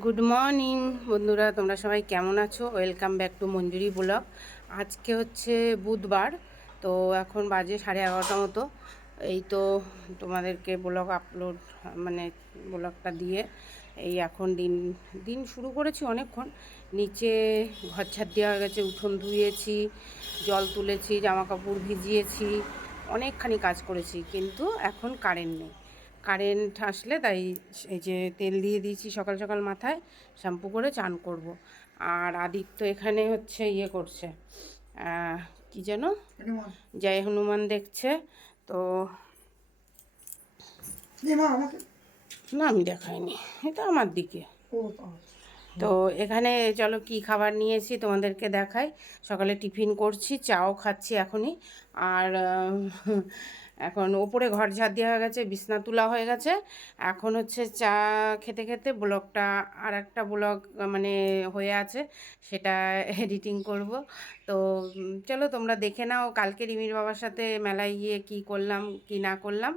Good morning বন্ধুরা, তোমরা সবাই কেমন আছো? Welcome back to Manjuri blog. আজকে হচ্ছে বুধবার, তো এখন বাজে সাড়ে এগারোটা মতো। এই তো তোমাদেরকে ব্লগ আপলোড মানে ব্লগটা দিয়ে এই এখন দিন দিন শুরু করেছি অনেকক্ষণ। নিচে ঘর ছাদ দেওয়া হয়ে গেছে, উঠোন ধুয়েছি, জল তুলেছি জামা কাপড় ভিজিয়েছি, অনেকখানি কাজ করেছি, কিন্তু এখন কারেন্ট নেই। কারেন্ট আসলে তাই এই যে তেল দিয়ে দিয়েছি সকাল সকাল মাথায় শ্যাম্পু করে চান করব। আর আদিত্য এখানে হচ্ছে ইয়ে করছে কি যেন? জয় হনুমান দেখছে তো না আমি দেখাইনি এটা আমার দিকে। তো এখানে চলো কি খাবার নিয়েছি তোমাদেরকে দেখাই। সকালে টিফিন করছি চাও খাচ্ছি এখনই। আর এখন ওপরে ঘর ঝাড় দেওয়া হয়ে গেছে, বিছনা তোলা হয়ে গেছে। এখন হচ্ছে চা খেতে খেতে ব্লগটা আর একটা ব্লগ মানে হয়ে আছে, সেটা এডিটিং করব। তো, চলো তোমরা দেখে নাও, কালকে রিমির বাবার সাথে মেলায় গিয়ে কি করলাম, কি না করলাম।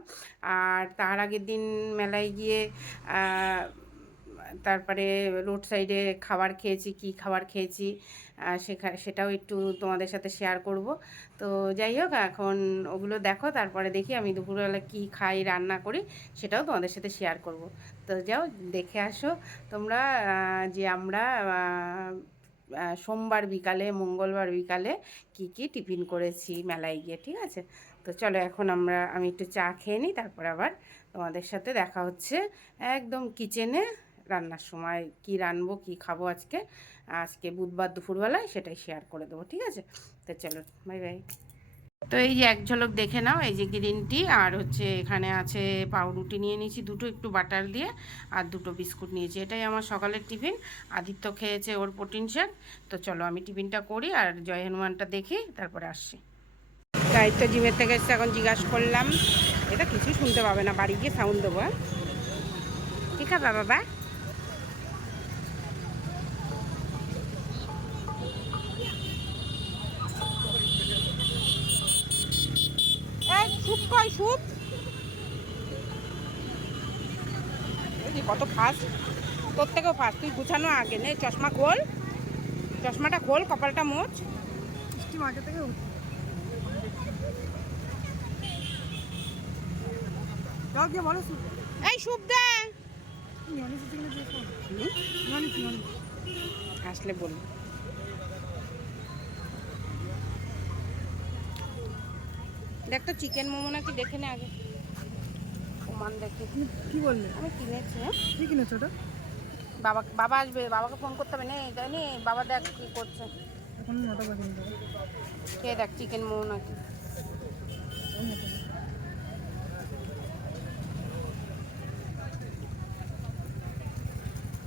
আর তার আগের দিন মেলায় গিয়ে তারপরে রোড সাইডে খাবার খেয়েছি কি খাবার খেয়েছি আহ, সেখা সেটাও একটু তোমাদের সাথে শেয়ার করব। তো যাই হোক এখন ওগুলো দেখো তারপরে দেখি আমি দুপুরবেলা কি খাই রান্না করি সেটাও তোমাদের সাথে শেয়ার করব। তো যাও দেখে আসো তোমরা যে আমরা সোমবার বিকালে মঙ্গলবার বিকালে কি কি টিফিন করেছি মেলায় গিয়ে ঠিক আছে? তো চলো এখন আমরা আমি একটু চা খেয়ে নিই তারপর আবার তোমাদের সাথে দেখা হচ্ছে একদম কিচেনে রান্নার সময় কি রানবো, কি খাব আজকে? আজকে বুধবার দুপুরবেলায় সেটাই শেয়ার করে দেবো, ঠিক আছে? তো চলো বাই বাই তো এই যে এক ঝলক দেখে নাও, এই যে গ্রিন টি আর হচ্ছে এখানে আছে পাউরুটি নিয়ে নিয়েছি, দুটো একটু বাটার দিয়ে আর দুটো বিস্কুট নিয়েছি। এটাই আমার সকালের টিফিন আদিত্য খেয়েছে ওর প্রোটিন শেক তো চলো আমি টিফিনটা করি আর জয় হনুমানটা দেখি, তারপরে আসছি। তাই তো জিমের থেকে এসে এখন জিজ্ঞাসা করলাম। এটা কিছু শুনতে পাবে না, বাড়ি গিয়ে সাউন্ড দেবো হ্যাঁ? ঠিক আছে বাবা? কই স্যুপ কত ফাস্ট তোর থেকেও ফাস্ট তুই গুছানো আগে নে চশমা খোল। চশমাটা খোল কপালটা মোচ। বৃষ্টি মাঝে থেকে বলো এই স্যুপ দে আসলে বলব। দেখ তো চিকেন মোমো নাকি দেখে নে আগে। ওমান দেখে। কি বললে? আমি কিনেছি হ্যাঁ। কি কিনেছো ওটা? বাবা বাবা আসবে বাবাকে ফোন করতে হবে। নে জানি বাবা দেখ কি করছে। এখন নটা বাজে কে দেখ চিকেন মোমো নাকি।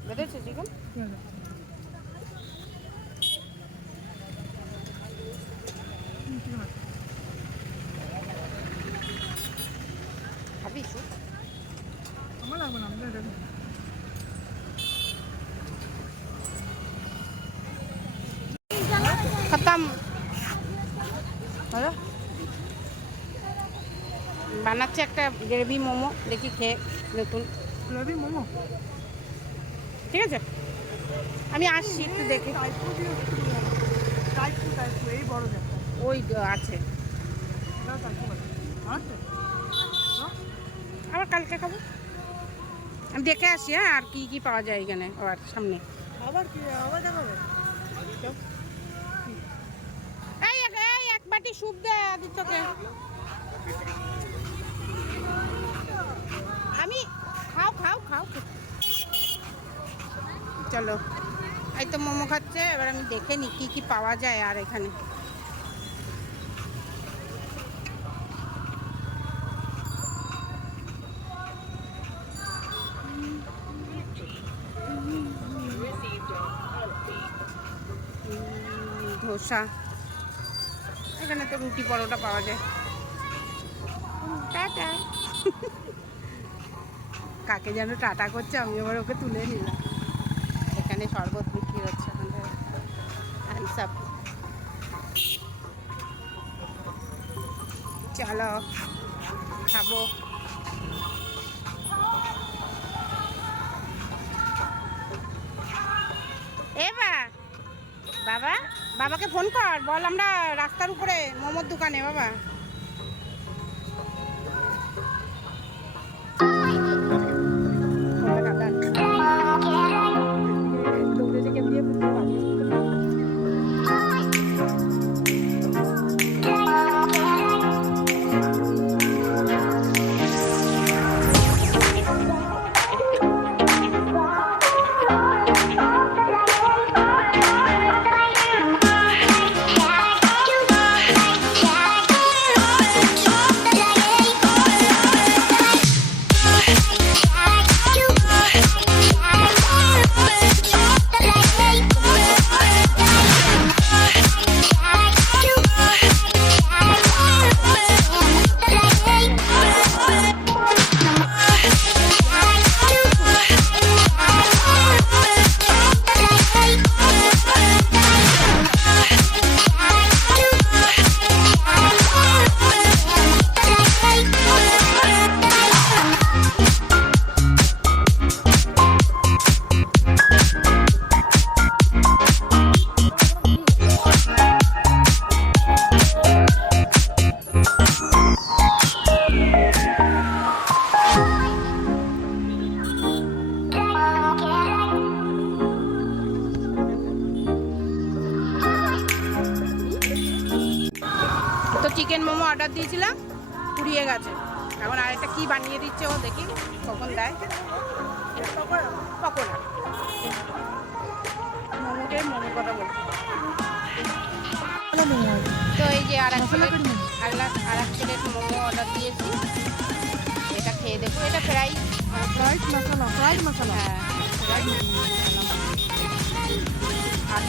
বেঁধেছে চিকেন ঠিক আছে হুম, ঠিক আছে খাবি স্যুপ আমার লাগবে না আমি এটা খাব। খতম হলো। বানাচ্ছে একটা গ্রেভি মোমো দেখি খেয়ে নতুন। রবি মোমো? ঠিক আছে? আমি আসছি একটু দেখি। ওই আছে। আবার কালকে খাব? আমি দেখে আসি হ্যাঁ আর কি কি পাওয়া যায় এখানে আবার সামনে। আবার কি আবার দেখাবে? এই এক বাটি স্যুপ আদিত্যকে আমি, খাও খাও খাও চলো। এই তো মোমো খাচ্ছে, এবার আমি দেখে নি কি কি পাওয়া যায় আর এখানে। ধোসা। তো রুটি পরোটা পাওয়া যায়। টাটা। কাকে যেন টাটা করছে আমি আবার ওকে তুলে নিলাম। এখানে শরবত মোমোর দোকানে বাবা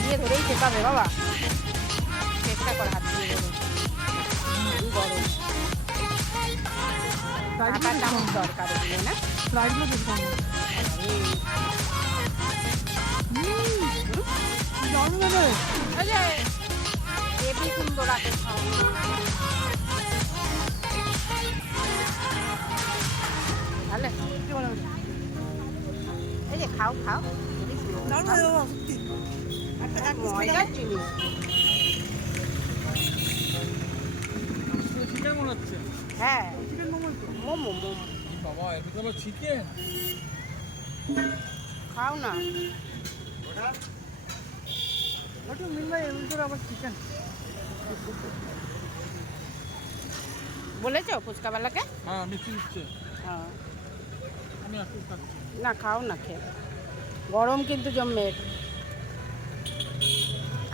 দিয়ে ধরেই হবে বাবা। চেষ্টা কর হাত দিয়ে। গরম কাঁটা চামচ দরকার এগুলো না? হেবি। সুন্দর আছে। ভালো? এই যে খাও খাও। চিকেন হচ্ছে হ্যাঁ মোমো মোমো বাবা চিকেন খাও না ওটা মিল ভাই এর ভিতরে আবার চিকেন বলেছ ফুচকাওয়ালাকে হ্যাঁ মিষ্টি দিচ্ছে। হ্যাঁ আমি না খাও না খেয়ে। গরম কিন্তু জম্মের।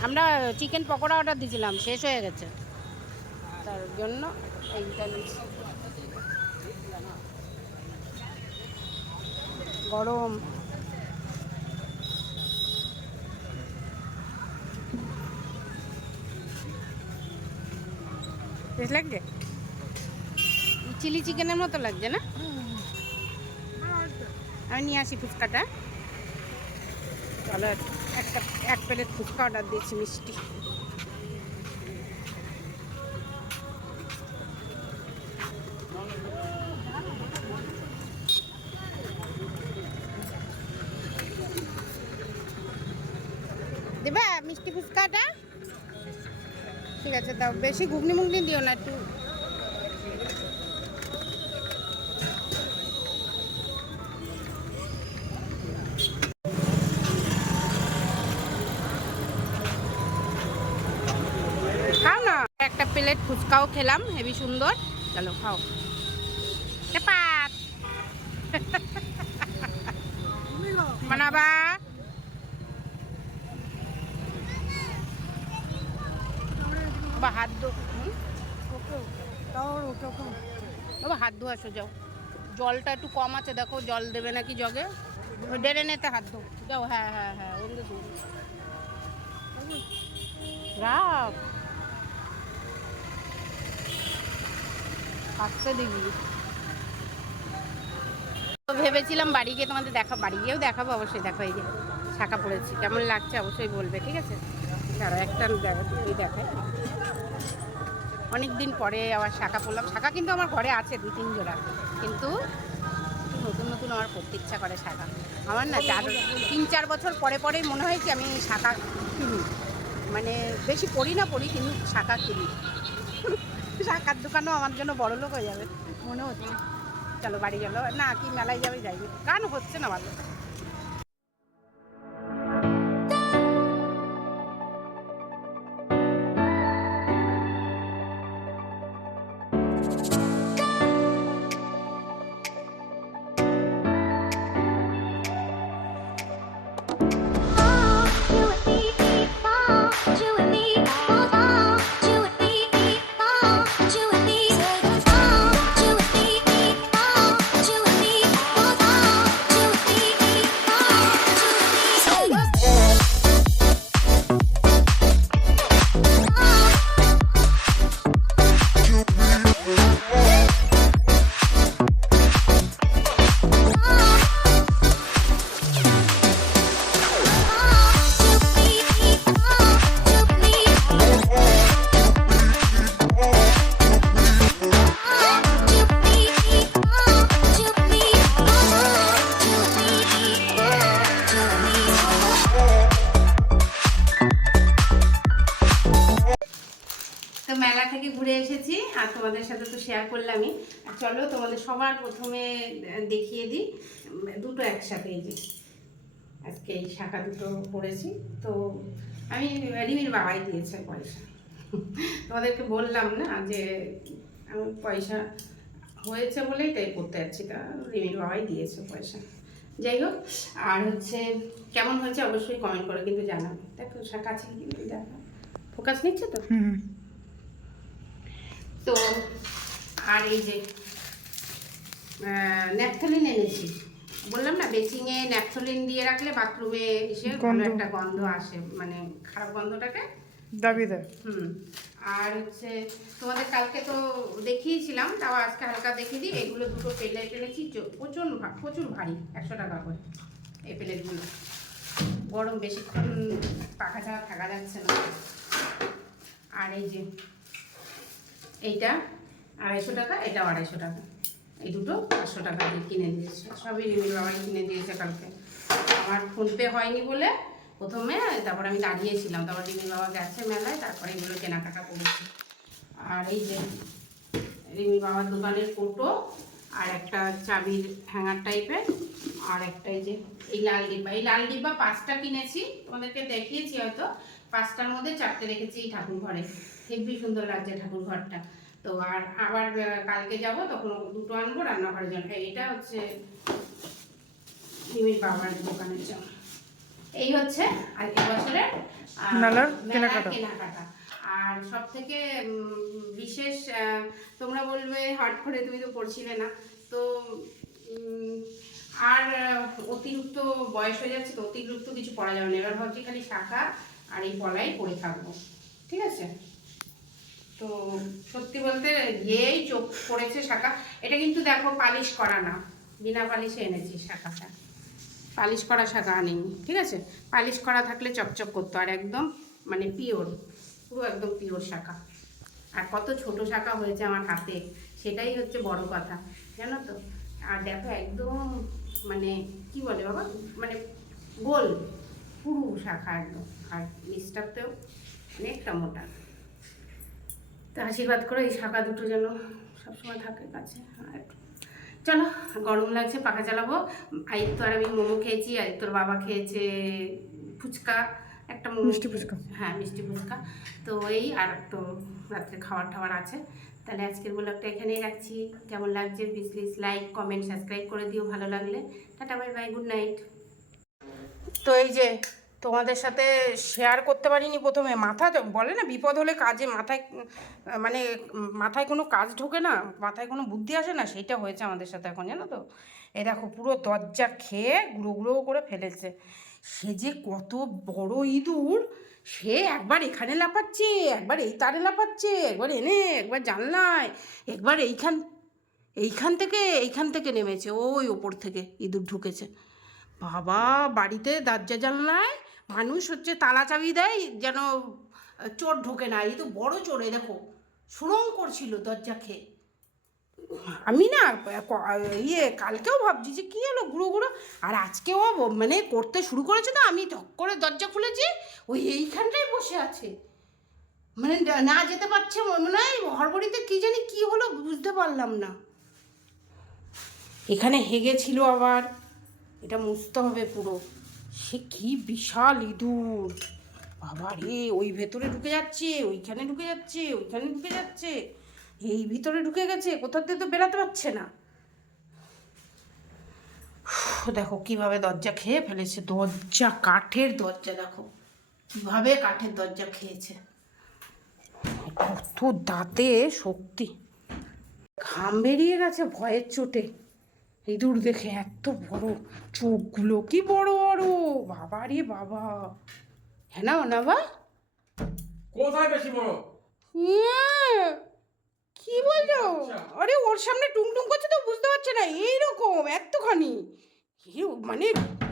আমরা চিকেন পকোড়া অর্ডার দিয়েছিলাম শেষ হয়ে গেছে। তার জন্য এইটা গরম। বেশ লাগছে? চিলি চিকেনের মতো লাগছে না? আমি নিয়ে আসি ফুচকাটা। চলো একটা, এক প্লেট ফুচকা অর্ডার দিয়েছি, মিষ্টি। দেবা মিষ্টি ফুচকাটা? ঠিক আছে, দাও। বেশি ঘুগনি মুগনি দিও না একটু খাও না একটা প্লেট ফুচকাও খেলাম হেভি সুন্দর। চলো খাও। চাপাত বানাবা। বাবা হাত ওকে বাবা হাত ধো আসো যাও জলটা একটু কম আছে দেখো জল দেবে নাকি জগে? ডেরে নেতে হাত ধো। যাও হ্যাঁ হ্যাঁ হ্যাঁ রাখ দেখি তো ভেবেছিলাম বাড়ি গিয়ে তোমাদের দেখা বাড়ি গিয়েও দেখাবো, অবশ্যই দেখো এই যে শাখা পড়েছি। কেমন লাগছে অবশ্যই বলবে, ঠিক আছে? দাঁড়াও, একটা ওই দেখায় অনেক দিন পরে আবার শাখা পড়লাম। শাখা কিন্তু আমার ঘরে আছে, দুই, তিন জোড়া। কিন্তু নতুন নতুন আমার পড়তে ইচ্ছা করে শাখা। আমার না চার, তিন, চার বছর পরে, পরেই মনে হয় কি আমি শাখা কিনি। মানে বেশি পড়ি না, পড়ি, কিন্তু শাখা কিনি। শাখার দোকানও আমার জন্য বড় লোক হয়ে যাবে, মনে হচ্ছে। চলো বাড়ি গেলো। না, কি মেলায় যাবে যাইবে গান হচ্ছে না ভালো। তো শেয়ার করলামই। চলো তোমাদের সবার প্রথমে দেখিয়ে দিই। দুটো একসাথে এই যে, আজকে এই শাখা দুটো পড়েছি। তো আমি রিমির বাবাই দিয়েছে পয়সা। তোমাদেরকে বললাম না যে আমার পয়সা হয়েছে বলেই তাই করতে যাচ্ছি তা, রিমির বাবাই দিয়েছে পয়সা। যাই হোক, আর হচ্ছে কেমন হয়েছে অবশ্যই কমেন্ট করে, কিন্তু জানাবে। দেখো, শাখা আছে কি দেখো। ফোকাস নিচ্ছে তো? তো আর এই যে ন্যাপথলিন এনেছি। বললাম না বেচিংয়ে ন্যাপথলিন দিয়ে রাখলে বাথরুমে এসে গন্ধ। একটা গন্ধ আসে মানে খারাপ গন্ধটাকে। দাবি দেয়। হুম আর হচ্ছে তোমাদের কালকে তো দেখিয়েছিলাম তাও আজকে হালকা দেখিয়ে দিই। এগুলো দুটো প্লেট এনেছি প্রচুর প্রচুর ভারী একশো টাকা করে এই প্লেটগুলো। গরম বেশিক্ষণ পাখা ছাড়া থাকা যাচ্ছে না। আর এই যে এইটা আড়াইশো টাকা, এটাও আড়াইশো টাকা। এই দুটো পাঁচশো টাকা দিয়ে কিনে দিয়েছে। সবই রিমির বাবাই কিনে দিয়েছে কালকে। আমার ফোনপে হয়নি বলে প্রথমে তারপর আমি দাঁড়িয়েছিলাম। তারপর রিমির বাবা গেছে মেলায়, তারপরে এগুলো কেনাকাটা করেছি। আর এই যে রিমির বাবার দোকানের কোটো আর একটা চাবির হ্যাঙ্গার টাইপের আর একটা এই যে এই লাল ডিব্বা। এই লাল ডিব্বা পাঁচটা কিনেছি, তোমাদেরকে দেখিয়েছি হয়তো। পাঁচটার মধ্যে চারটে রেখেছি এই ঠাকুর ঘরে হেব্বি সুন্দর লাগছে ঠাকুর ঘরটা। তো আর আবার কালকে যাব তখন দুটো আনব রান্নাঘরের জন্য এটা হচ্ছে রিমির বাবার দোকানের জন্য এই হচ্ছে আর এবছরের কেনাকাটা। কেনাকাটা। আর সব থেকে বিশেষ তোমরা বলবে হট করে তুমি তো পড়ছিলে না। তো আর অতিরিক্ত বয়স হয়ে যাচ্ছে তো অতিরিক্ত কিছু পড়া যাবে না। এবার ভাবছি খালি শাখা আর এই পলাই পরে থাকব। ঠিক আছে? তো সত্যি বলতে গিয়েই চোখ পড়েছে শাখা। এটা কিন্তু দেখো পালিশ করা না। বিনা পালিশে এনেছি শাখাটা পালিশ করা শাখা আনিনি, ঠিক আছে? পালিশ করা থাকলে চকচক করতো আর একদম মানে পিওর, পুরো একদম পিওর শাখা। আর কত ছোট শাখা হয়েছে আমার হাতে, সেটাই হচ্ছে বড় কথা, জানো তো? আর দেখো একদম মানে কি বলে বাবা? মানে গোল, পুরু শাখা একদম। আর নিচটাতেও অনেকটা মোটা। তো আশীর্বাদ করে এই শাখা দুটো যেন সবসময় থাকে কাছে। আর চলো গরম লাগছে পাখা চালাবো আদিত্য আর আমি মোমো খেয়েছি আদিত্যর বাবা খেয়েছে ফুচকা একটা মিষ্টি ফুচকা। হ্যাঁ মিষ্টি ফুচকা। তো এই আর তো রাত্রে খাবার টাবার আছে। তাহলে আজকের ব্লগটা এখানেই রাখছি। কেমন লাগছে please please like comment subscribe করে দিও ভালো লাগলে। Tata bye bye good night তো এই যে তোমাদের সাথে শেয়ার করতে পারিনি প্রথমে। মাথা বলে না, বিপদ হলে কাজে মাথায় মানে মাথায় কোনো কাজ ঢোকে না, মাথায় কোনো বুদ্ধি আসে না, সেটা হয়েছে আমাদের সাথে এখন, জানো তো? এ দেখো, পুরো দরজা খেয়ে গুঁড়ো গুঁড়ো করে ফেলেছে। সে যে কত বড় ইঁদুর, সে একবার এখানে লাফাচ্ছে, একবার এই তারে লাফাচ্ছে, একবার এনে, একবার জানলায়, একবার এইখান এইখান থেকে এইখান থেকে নেমেছে, ওই ওপর থেকে ইঁদুর ঢুকেছে। বাবা, বাড়িতে দরজা জানলায় মানুষ হচ্ছে তালা চাবি দেয়, যেন চোর ঢোকে না। এই তো বড় চোর দেখো সুরং করছিল দরজা খেয়ে। আমি না ইয়ে কালকেও ভাবছি যে কী হলো গুঁড়ো গুঁড়ো আর আজকেও মানে করতে শুরু করেছে তো, আমি ধক করে দরজা খুলেছি ওই এইখানটাই বসে আছে। মানে না যেতে পারছে মনে হয় হড়বড়িতে কী জানি কী হলো বুঝতে পারলাম না। এখানে হেগেছিল আবার, এটা মুছতে হবে পুরো। সে কি বিশাল ইঁদুর। বাবা রে, ওই ভেতরে ঢুকে যাচ্ছে, ওইখানে ঢুকে যাচ্ছে, ওইখানে ঢুকে যাচ্ছে। এই ভিতরে ঢুকে গেছে কোথাও দিয়ে তো বেরাতে পারছে না। দেখো কীভাবে দরজা খেয়ে ফেলেছে, দরজা, কাঠের দরজা, দেখো কীভাবে কাঠের দরজা খেয়েছে। কত দাঁতে শক্তি। ঘাম বেরিয়ে গেছে, ভয়ের চোটে। ইঁদুর দেখে এত বড় চোখগুলো কি বড় বড়। বাবা রে বাবা। হ্যাঁ না অনাবা কোথায় বেশি বড়? কি বলছো? আচ্ছা। আরে ওর সামনে টুংটুং করছে তো বুঝতে পারছে না এইরকম এতখানি। মানে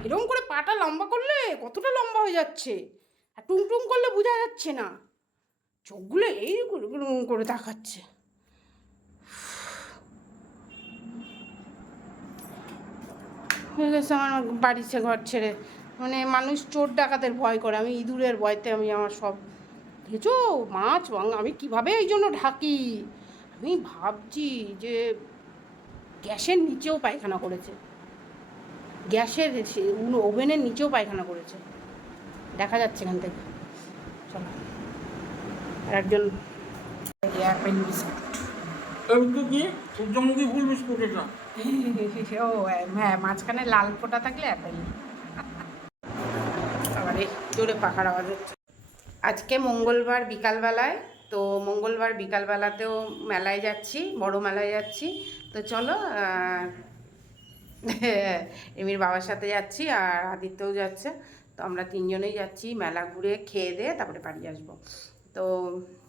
এরকম করে পাটা লম্বা করলে কতটা লম্বা হয়ে যাচ্ছে? আর টুংটুং করলে বোঝা যাচ্ছে না। চোখগুলো এই করে- করে হয়ে গেছে আমার বাড়ি সে ঘর ছেড়ে। মানে মানুষ চোর ডাকাতের ভয় করে। আমি ইঁদুরের ভয়তে আমি আমার সব দেখেছ? মাছ আমি কীভাবে এই জন্য ঢাকি? আমি ভাবছি যে গ্যাসের নিচেও পায়খানা করেছে। গ্যাসের সে- উনো- ওভেনের নিচেও পায়খানা করেছে। দেখা যাচ্ছে এখান থেকে। চলো। আর একজন অ্যাপেল বিস্কুট কি? সূর্যমুখী ফুল বিস্কুট এটা? ও হ্যাঁ মাঝখানে লাল ফোঁটা থাকলে অ্যাপেল। আরে, জোরে পাখার আওয়াজ হচ্ছে। আজকে মঙ্গলবার বিকালবেলায়, তো মঙ্গলবার বিকালবেলাতেও মেলায় যাচ্ছি, বড় মেলায় যাচ্ছি। তো চলো এমির বাবার সাথে যাচ্ছি আর আদিত্যও যাচ্ছে। তো আমরা তিনজনেই যাচ্ছি, মেলা ঘুরে খেয়ে দিয়ে তারপরে বাড়ি আসব। তো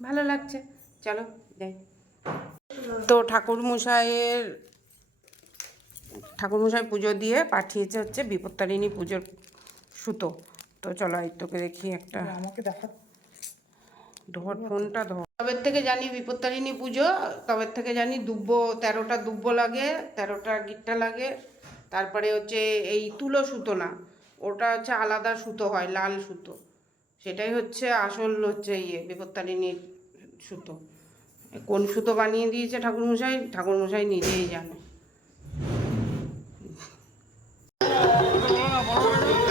ভালো লাগছে। চলো, যাই। তো ঠাকুর মশাইয়ের ঠাকুরমশাই পুজো দিয়ে পাঠিয়েছে হচ্ছে বিপত্তারিণী পুজোর সুতো। তো চলো এই তোকে দেখি একটা। আমাকে দেখা। ধর ফোনটা ধর। তবের থেকে জানি বিপত্তারিণী পুজো তবের থেকে জানি দুব্ব তেরোটা দুব্ব লাগে তেরোটা গিট্টা লাগে। তারপরে হচ্ছে এই তুলো সুতো না ওটা হচ্ছে আলাদা সুতো হয় লাল সুতো। সেটাই হচ্ছে আসল হচ্ছে ইয়ে বিপত্তারিণীর সুতো। কোন সুতো বানিয়ে দিয়েছে ঠাকুরমশাই? ঠাকুরমশাই নিজেই জানে। চলো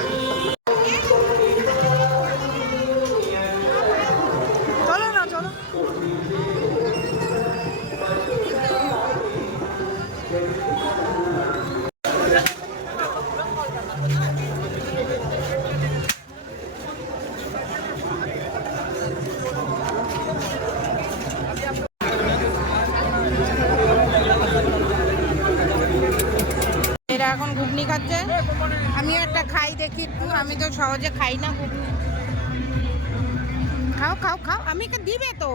সহজে খাই না খাও খাও খাও। আমি দিবে তো।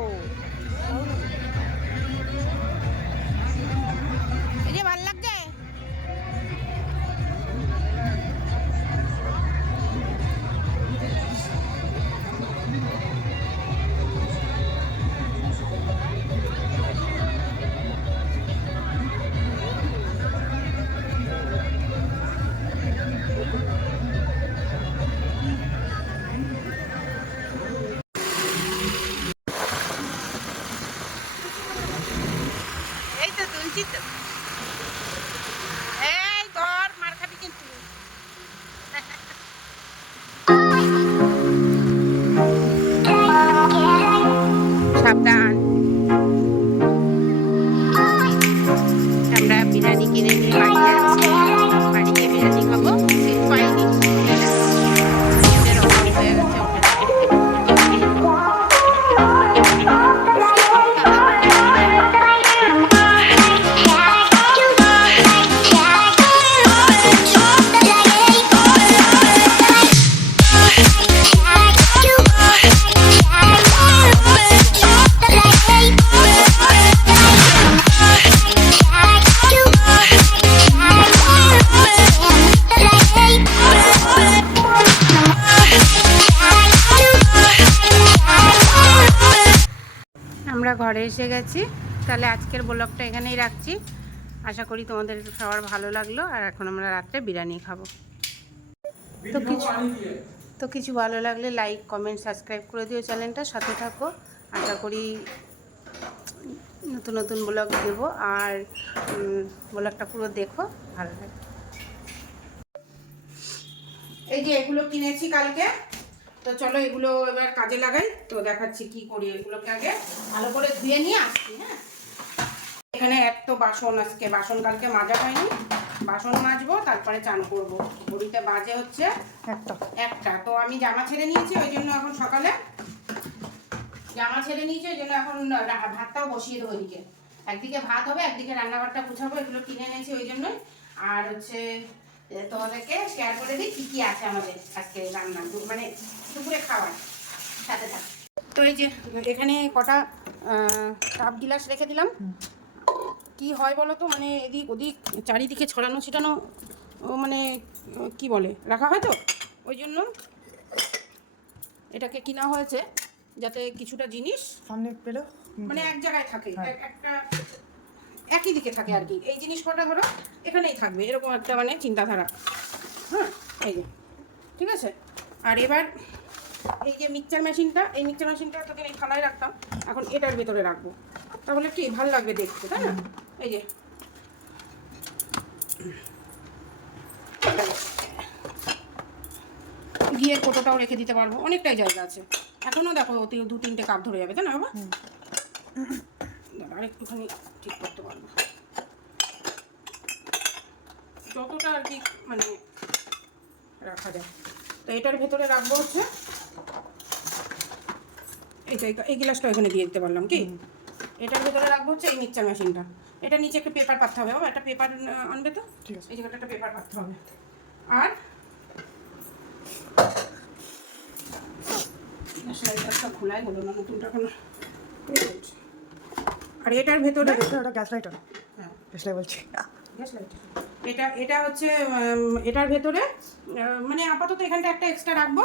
গেছি তাহলে আজকের ব্লগটা এখানেই রাখছি। আশা করি তোমাদের সবার ভালো লাগল, আর এখন আমরা রাত্রে বিরিয়ানি খাব। তো কিছু তো কিছু ভালো লাগলে লাইক কমেন্ট সাবস্ক্রাইব করে দিও চ্যানেলটা, সাথে থাকো। আশা করি নতুন নতুন ব্লগ দেবো, আর ব্লগটা পুরো দেখো, ভালো লাগে এই যে এগুলো কিনেছি কালকে। তো চলো এগুলো এবার কাজে লাগাই। তো দেখাচ্ছি কি করি এগুলোকে আগে। ভালো করে ধুয়ে নিয়ে আসছি হ্যাঁ? এখানে এত বাসন আজকে। বাসন কালকে মাজা হয়নি। বাসন মাজবো তারপরে চান করব। ঘড়িতে বাজে হচ্ছে একটা। একটা। তো আমি জামা ছেড়ে নিয়েছি ওই জন্য এখন সকালে। জামা ছেড়ে নিয়েছি ওই জন্য এখন ভাতটাও বসিয়ে দেবো ওইদিকে একদিকে ভাত হবে একদিকে রান্নাঘরটা গুছাবো এগুলো কিনে এনেছি ওই জন্যই। আর হচ্ছে তোমাদেরকে শেয়ার করে দিই কী কী আছে আমাদের আজকে রান্না মানে দুপুরে খাবার। সাথে সাথে তো এই যে এখানে কটা কাপ গিলাস রেখে দিলাম। কি হয় বলো তো? মানে এদিক ওদিক চারিদিকে ছড়ানো ছিটানো মানে কি বলে রাখা হয় তো? ওই জন্য এটাকে কিনা হয়েছে যাতে কিছুটা জিনিস সামনে পেল। মানে এক জায়গায় থাকে। হ্যাঁ। একটা একই দিকে থাকে আর কি। এই জিনিস কটা ধরো এখানেই থাকবে এরকম একটা মানে চিন্তাধারা। হ্যাঁ এই যে ঠিক আছে? আর এবার এই যে মিক্সচার মেশিনটা এই মিক্সচার মেশিনটা তোকে এই থালায় রাখতাম এখন এটার ভেতরে রাখব। তাহলে কি ভালো লাগবে দেখতে তাই না? এই যে। ঘিয়ের কোটোটাও রেখে দিতে পারব অনেকটাই জায়গা আছে। এখনও দেখো দু তিনটে কাপ ধরে যাবে তাই না বাবা? আর একটুখানি ঠিক করতে পারব যতটা আর কি মানে রাখা যায়। তো এটার ভেতরে রাখব হচ্ছে এইটা এই- গ্লাসটা এখানে দিয়ে দিতে পারলাম কি? এটার ভেতরে রাখব হচ্ছে এই মিক্সচার মেশিনটা। এটা নিচে একটা পেপার পাততে হবে। বাবা একটা পেপার আনবে তো? ঠিক আছে। এই জায়গাটা একটা পেপার পাততে হবে। আর স্লাইডারটা খোলাই হলো না নতুনটা এখন আর এটার ভেতরে এটা গ্যাস লাইটার হ্যাঁ। গ্যাস লাইট বলছি। গ্যাস এটা এটা হচ্ছে এটার ভেতরে মানে আপাতত এখানটা একটা এক্সট্রা রাখব।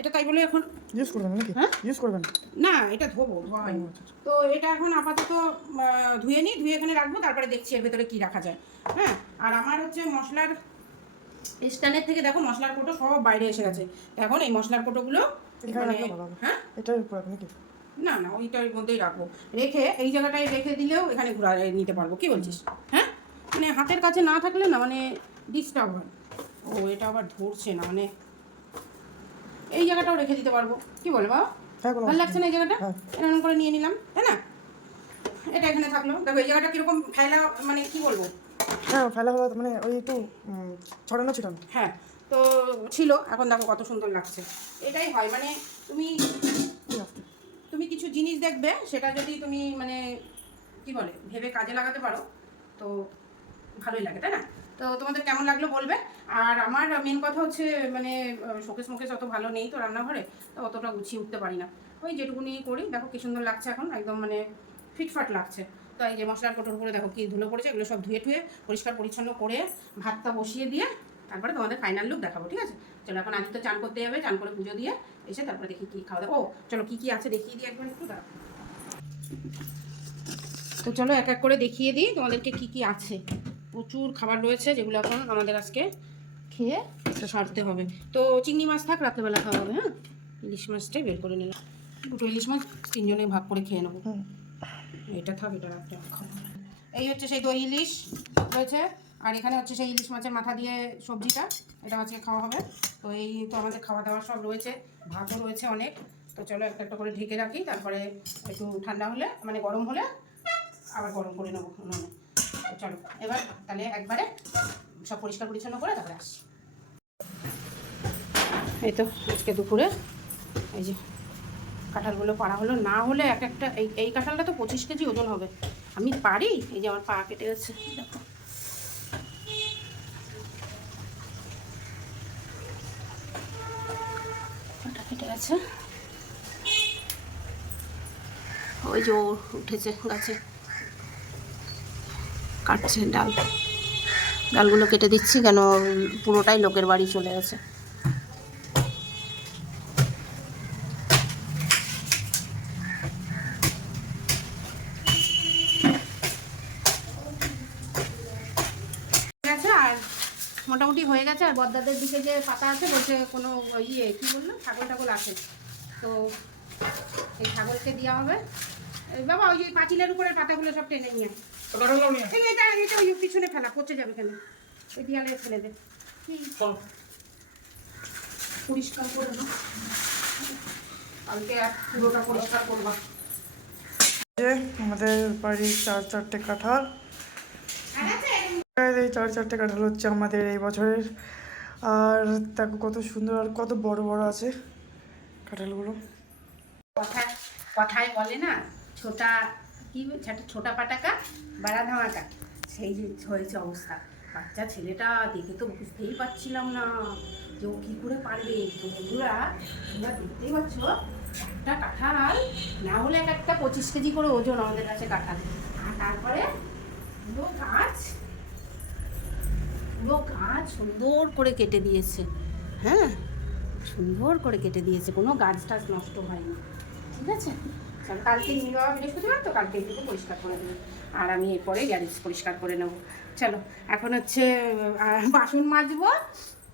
এটা তাই বলে এখন ইউজ করবেন নাকি? হ্যাঁ? ইউজ করবেন। না এটা ধোবো ধোয়া হয়নি। আচ্ছা, আচ্ছা। তো এটা এখন আপাতত ধুয়ে নিই ধুয়ে এখানে রাখব তারপরে দেখছি এর ভেতরে কি রাখা যায়। হ্যাঁ? আর আমার হচ্ছে মশলার স্ট্যান্ডের থেকে দেখো মশলার কোটো সব বাইরে এসে গেছে। এখন এই মশলার কোটোগুলো মানে-। হ্যাঁ? এটার উপর আপনি কি না না ওইটার মধ্যেই রাখব। রেখে এই জায়গাটায় রেখে দিলেও এখানে ঘোরা নিতে পারব। কি বলছিস? হ্যাঁ? মানে হাতের কাছে না থাকলে না মানে ডিস্টার্ব হয়। ও এটা আবার ধরছে না মানে এই জায়গাটাও রেখে দিতে পারব। কি বলে বাবা? হ্যাঁ ভালো লাগছে না এই জায়গাটা? হ্যাঁ। এরকম করে নিয়ে নিলাম তাই না? এটা এখানে থাকল। দেখো এই জায়গাটা কীরকম ফেলা মানে কি বলব? হ্যাঁ ফেলা হওয়া মানে ওই একটু ছড়ানো ছিটানো হ্যাঁ তো ছিল। এখন দেখো কত সুন্দর লাগছে। এটাই হয় মানে তুমি কিছু জিনিস দেখবে, সেটা যদি তুমি মানে কি বলে, ভেবে কাজে লাগাতে পারো, তো ভালোই লাগে, তাই না? তো তোমাদের কেমন লাগল বলবে? আর আমার মেন কথা হচ্ছে মানে শোকেস মোকেস অত ভালো নেই তো রান্নাঘরে, তো অতটা গুছিয়ে উঠতে পারি না। ওই যেটুকুনি করি, দেখো কি সুন্দর লাগছে এখন, একদম মানে ফিটফাট লাগছে। তো এই যে মশলার কোটোর উপরে দেখো কি ধুলো পড়েছে, এগুলো সব ধুয়ে টুয়ে পরিষ্কার পরিচ্ছন্ন করে ভাতটা বসিয়ে দিয়ে তারপরে তোমাদের ফাইনাল লুক দেখাবো, ঠিক আছে? চলো এখন আজকে তো চান করতে যাবে চান করে পুজো দিয়ে এসে তারপরে দেখি কি খাওয়া দাওয়া। ও চলো কি কি আছে দেখিয়ে দিই একবার একটু তো চলো এক এক করে দেখিয়ে দিই তোমাদেরকে কি কি আছে। প্রচুর খাবার রয়েছে যেগুলো এখন আমাদের আজকে খেয়ে সারতে হবে। তো চিংড়ি মাছ থাক রাত্রেবেলা খাওয়া হবে হ্যাঁ? ইলিশ মাছটাই বের করে নিলাম। দুটো ইলিশ মাছ তিনজনে ভাগ করে খেয়ে নেব। এটা থাক এটা রাখতে খাব এই হচ্ছে সেই দই ইলিশ রয়েছে। আর এখানে হচ্ছে সেই ইলিশ মাছের মাথা দিয়ে সবজিটা, এটা আজকে খাওয়া হবে। তো এই তো আমাদের খাওয়া দাওয়া সব রয়েছে, ভাতও রয়েছে অনেক। তো চলো একটা একটা করে ঢেকে রাখি, তারপরে একটু ঠান্ডা হলে মানে গরম হলে আবার গরম করে নেব তো চলো, এবার তাহলে একবারে সব পরিষ্কার পরিচ্ছন্ন করে তারপরে আসছি এই তো আজকে দুপুরে, এই যে কাঁঠালগুলো পাড়া হলো, না হলে এক একটা, এই এই কাঁঠালটা তো পঁচিশ কেজি ওজন হবে। আমি পারি? এই যে আমার পা কেটে গেছে। দেখো কেটে গেছে ওই যে উঠেছে গাছে। কাটছে ডাল। ডালগুলো কেটে দিচ্ছি কেন পুরোটাই লোকের বাড়ি চলে গেছে মোটামুটি হয়ে গেছে আর বদ্দাদের দিকে যে পাতা আছে বলছে কোনো ইয়ে কী বলল? ছাগল টাগল আছে। তো এই ছাগলকে দেওয়া হবে। বাবা ওই যে পাঁচিলের উপরে পাতাগুলো সব টেনে নিয়ে এটা এটা ওই পিছনে ফেলা পচে যাবে কেন ওই দেয়ালে ফেলে দে। পরিষ্কার করে কালকে পুরোটা পরিষ্কার করবা। আমাদের বাড়ির চার চারটে কাঁঠাল। এই চার চারটে কাঁঠাল হচ্ছে আমাদের এই বছরের। আর দেখো কত সুন্দর আর কত বড় বড় আছে কাঁঠালগুলো। কথা কথায় বলে না, ছোটা কি ছোটা পাটাকা, বাড়া ধামাকা। সেই হয়েছে অবস্থা। বাচ্চা ছেলেটা দেখে তো বুঝতেই পারছিলাম না যে ও কী করে পারবে। বন্ধুরা, তোমরা দেখতেই পাচ্ছ, একটা কাঁঠাল, না হলে এক একটা পঁচিশ কেজি করে ওজন আমাদের কাছে কাঁঠাল। আর তারপরে পুরো গাছ পুরো গাছ সুন্দর করে কেটে দিয়েছে। হ্যাঁ সুন্দর করে কেটে দিয়েছে। কোনো গাছ টাছ নষ্ট হয়নি। ঠিক আছে? কালকে নিয়ে যাওয়া বৃহস্পতিবার তো কালকে একটু পরিষ্কার করে দেবো। আর আমি এরপরে গ্যারেজ পরিষ্কার করে নেব। চলো, এখন হচ্ছে বাসন মাজবো,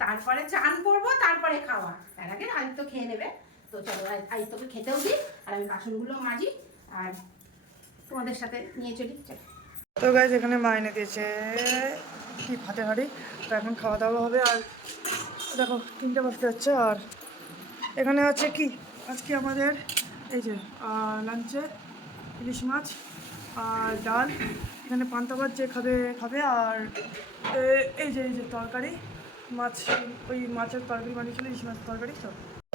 তারপরে চান করব, তারপরে খাওয়া। তার আগে আজ তো খেয়ে নেবে। তো চলো আজ তোকে খেতেও দিই, আর আমি বাসনগুলো মাজি, আর তোমাদের সাথে নিয়ে চলি। চলো। তো গাছ এখানে মা এনে দিয়েছে। কি ভাতে হাঁড়ি। তো এখন খাওয়া দাওয়া হবে আর দেখো তিনটে বাজতে যাচ্ছে আর এখানে আছে কি? আজকে আমাদের এই যে লাঞ্চে ইলিশ মাছ আর ডাল। এখানে পান্তা ভাত যে খাবে খাবে আর এই যে এই যে তরকারি। মাছ, ওই মাছের তরকারি বানিয়েছিল, ইলিশ মাছের তরকারি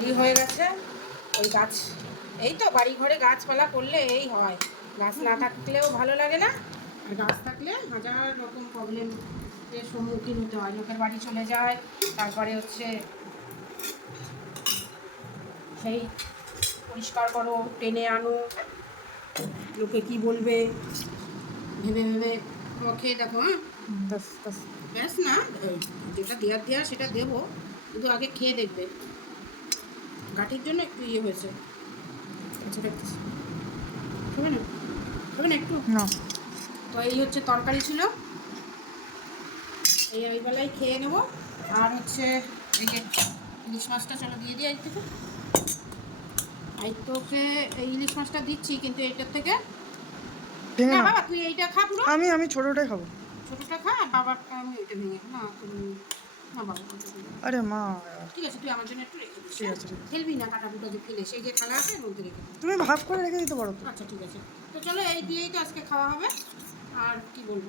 কি হয়ে গেছে। ওই গাছ, এই তো বাড়ি ঘরে গাছপালা করলে এই হয়। গাছ না থাকলেও ভালো লাগে না। আর গাছ থাকলে হাজার রকম প্রবলেম এর সম্মুখীন হতে হয় লোকের বাড়ি চলে যায় তারপরে হচ্ছে সেই পরিষ্কার করো টেনে আনো লোকে কি বলবে? ভেবে ভেবে খেয়ে দেখো হ্যাঁ ব্যাস না যেটা দেওয়ার দেওয়া সেটা দেবো কিন্তু আগে খেয়ে দেখবে। ঘাটির জন্য একটু ইয়ে হয়েছে। আচ্ছা না খাবে না একটু। তো এই হচ্ছে তরকারি ছিল। এই ওই বেলায় খেয়ে নেব। আর হচ্ছে এই যে ইলিশ মাছটা চলো দিয়ে দিই থেকে তোকে এই ইলিশ মাছটা দিচ্ছি কিন্তু এইটার থেকে। না বাবা তুই এইটা খা পুরো। আমি আমি ছোটোটাই খাব। ছোটোটা খা আর আমি ওইটা ভেঙে না তুমি না বাবা। আরে মা। ঠিক আছে তুই আমার জন্য একটু রেখে দিস ঠিক আছে। ফেলবি না কাটা কুটা যে ফেলে সেই যে থালা আছে মধ্যে রেখে তুমি ভাগ করে রেখে দিতে পারো আচ্ছা ঠিক আছে। তো চলো এই দিয়েই তো আজকে খাওয়া হবে। আর কি বলব?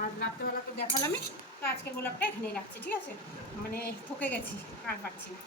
আর রাত্রেবেলা তো দেখালামই। তো আজকে গোলাপটা এখানেই রাখছি ঠিক আছে? মানে ঠকে গেছি আর পাচ্ছি না।